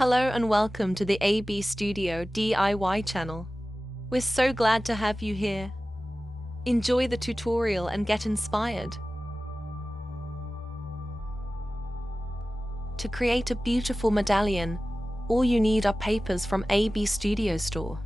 Hello and welcome to the ABstudio DIY channel. We're so glad to have you here. Enjoy the tutorial and get inspired. To create a beautiful medallion, all you need are papers from ABstudio Store.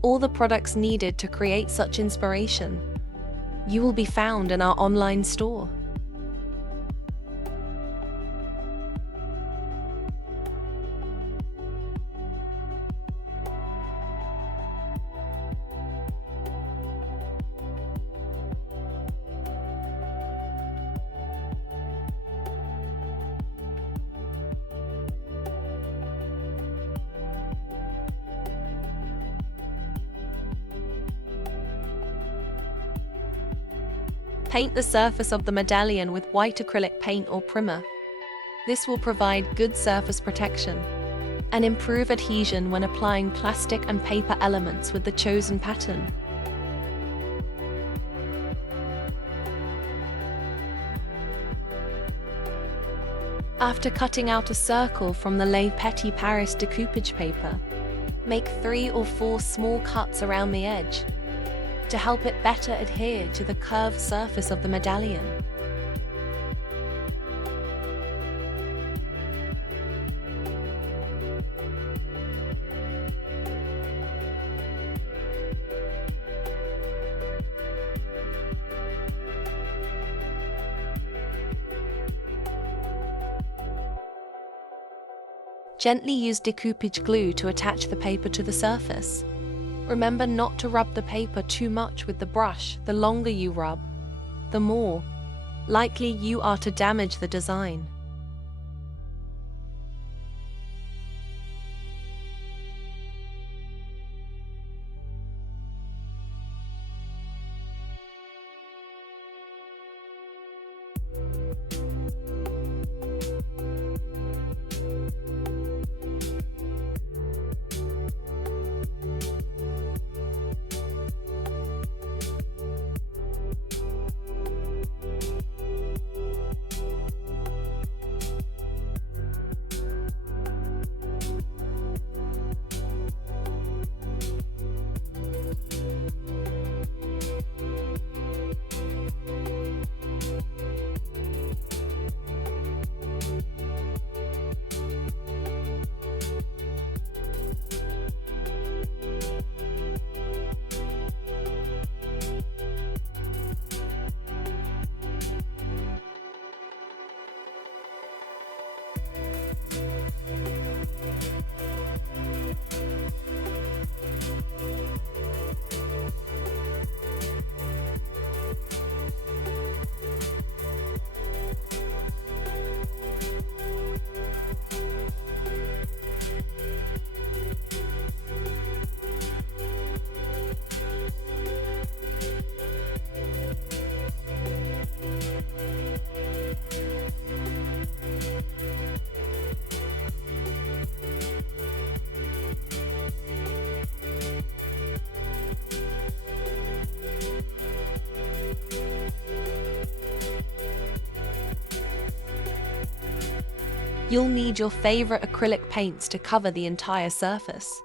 All the products needed to create such inspiration you will be found in our online store. Paint the surface of the medallion with white acrylic paint or primer. This will provide good surface protection and improve adhesion when applying plastic and paper elements with the chosen pattern. After cutting out a circle from the Petit Paris decoupage paper, make 3 or 4 small cuts around the edge to help it better adhere to the curved surface of the medallion. Gently use decoupage glue to attach the paper to the surface. Remember not to rub the paper too much with the brush. The longer you rub, the more likely you are to damage the design. You'll need your favorite acrylic paints to cover the entire surface.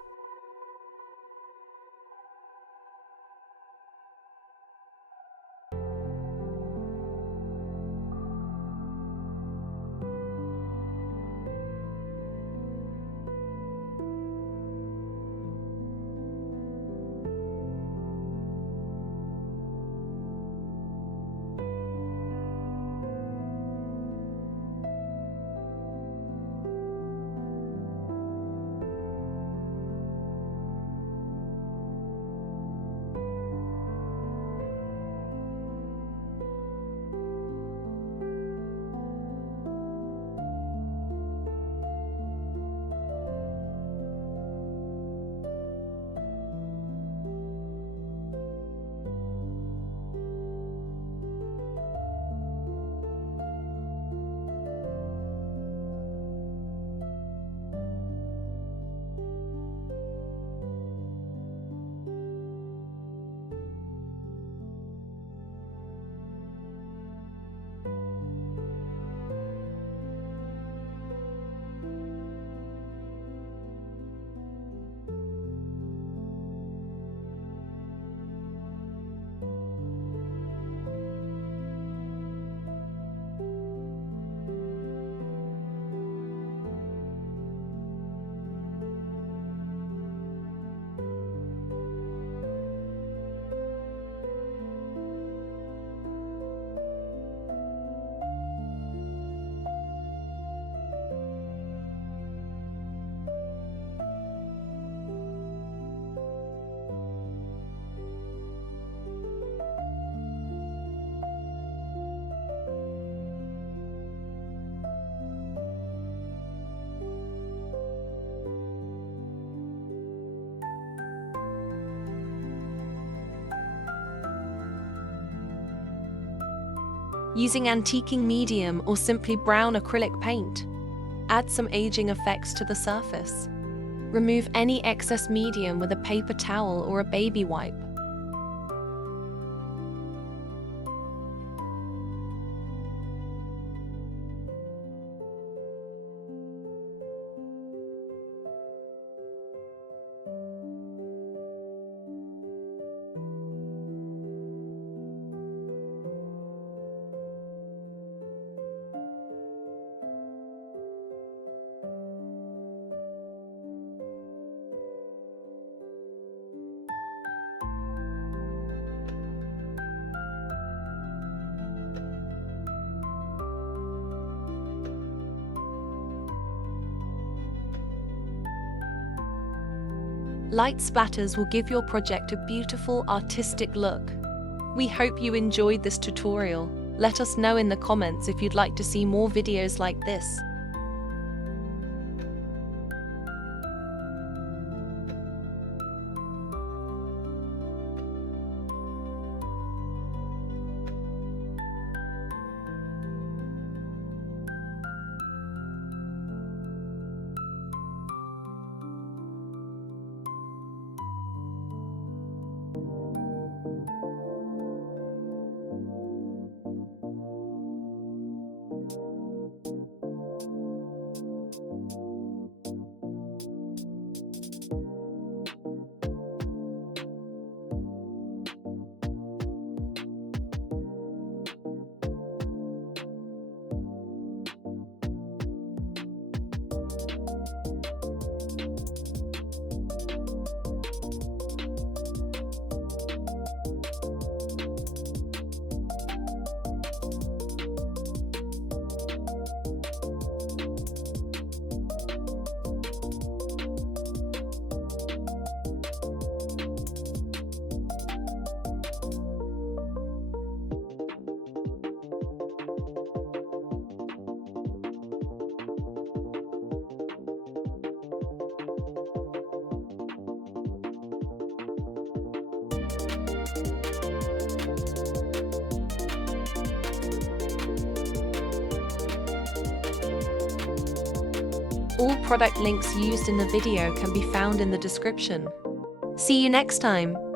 using antiquing medium or simply brown acrylic paint. Add some aging effects to the surface. Remove any excess medium with a paper towel or a baby wipe. Light splatters will give your project a beautiful, artistic look. We hope you enjoyed this tutorial. Let us know in the comments if you'd like to see more videos like this. All product links used in the video can be found in the description. See you next time!